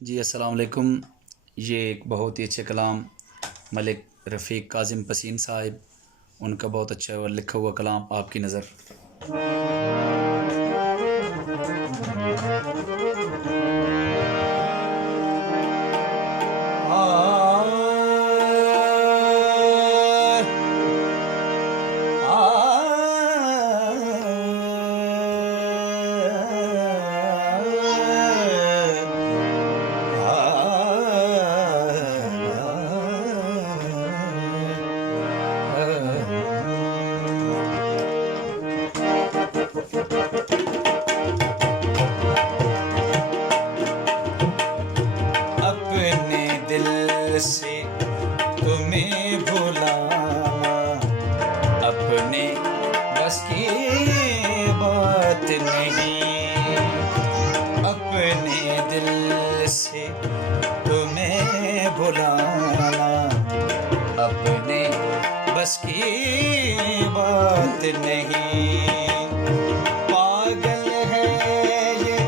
जी अस्सलाम वालेकुम। ये एक बहुत ही अच्छे कलाम मलिक रफ़ीक काज़िम पसीन साहिब, उनका बहुत अच्छा लिखा हुआ कलाम आपकी नज़र। अपने दिल से तुम्हें भुलाना अपने बस की बात नहीं। अपने दिल से तुम्हें भुलाना अपने बस की बात नहीं। पागल है ये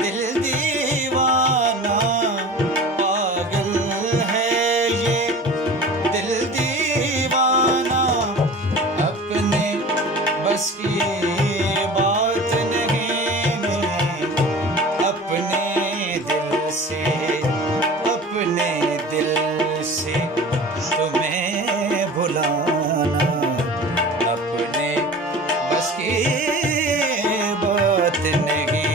दिल दीवाना, पागल है ये दिल दीवाना, अपने बस की बात नहीं। अपने दिल से तुम्हें भुलाना अपने बस की बात नहीं।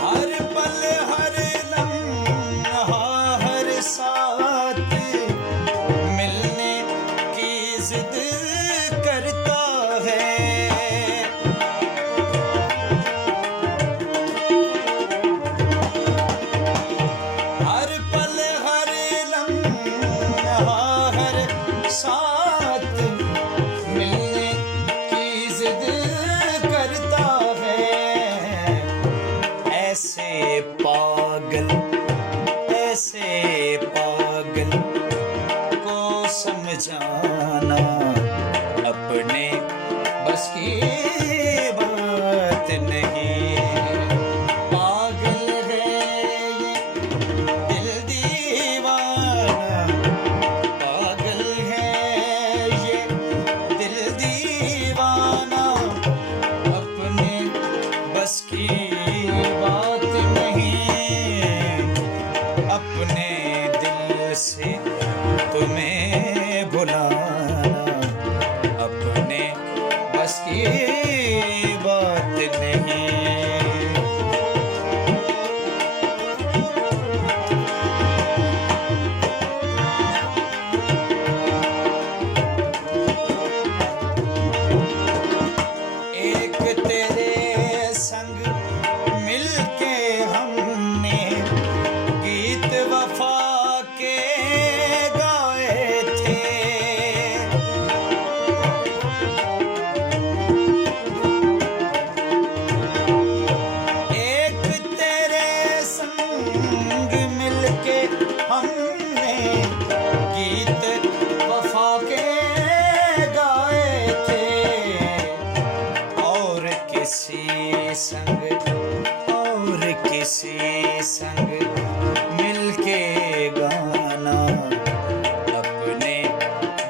हर पल हर लम्हा हर साथ मिलने की जिद करता है। हर पल हर लम्हा हर साथ मिलने की जिद करता है। ऐसे पागल को समझाना अपने बस की बात नहीं। पागल है ये दिल दीवाना, पागल है ये दिल दीवाना, अपने बस की बात नहीं। अपने दिल से तुम्हें भुलाना अपने बस की बात नहीं। एक तेरे संग मिलके हमने गीत वफा के गाए थे। एक तेरे संग मिलके हमने गीत वफा के गाए थे। और किसी संग मिलके गाना अपने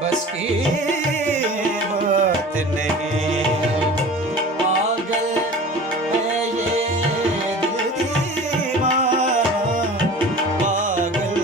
बस की बात नहीं। पागल है ये दिल दीवाना, पागल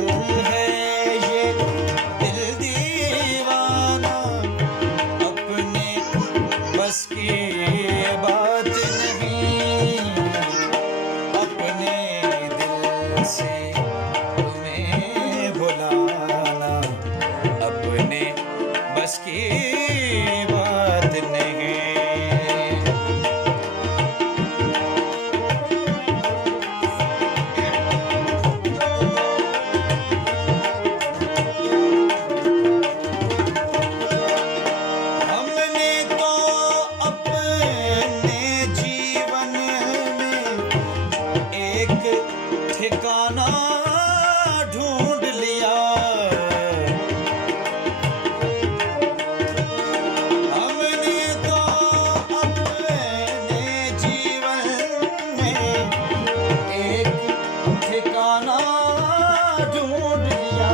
ढूंढ लिया,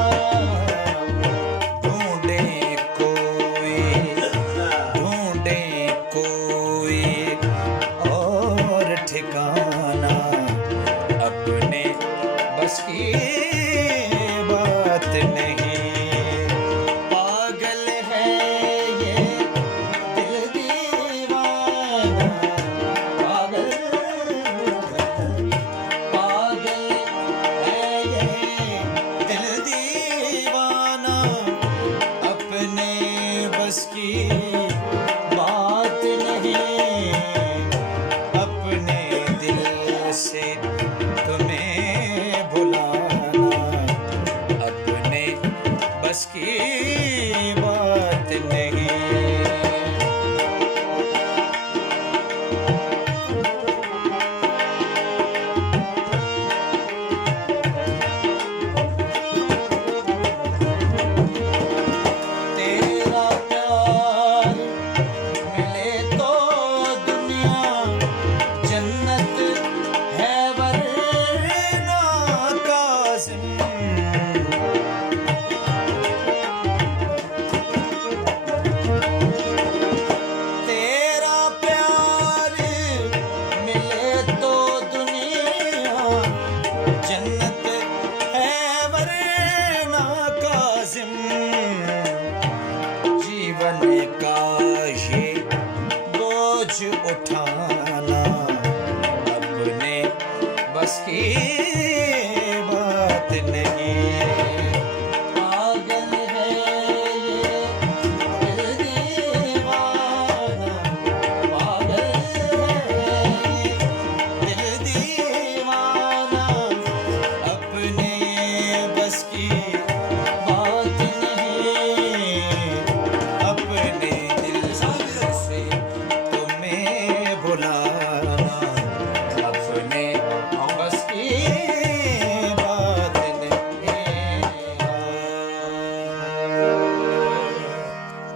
ढूंढे कोई और ठिकाना, अपने बस की बात नहीं। पागल है ये दिल दीवाना, पागल है ये दिल दीवाना, अपने बस की बात नहीं। अपने दिल से तुम्हें भुलाना, अपने बस की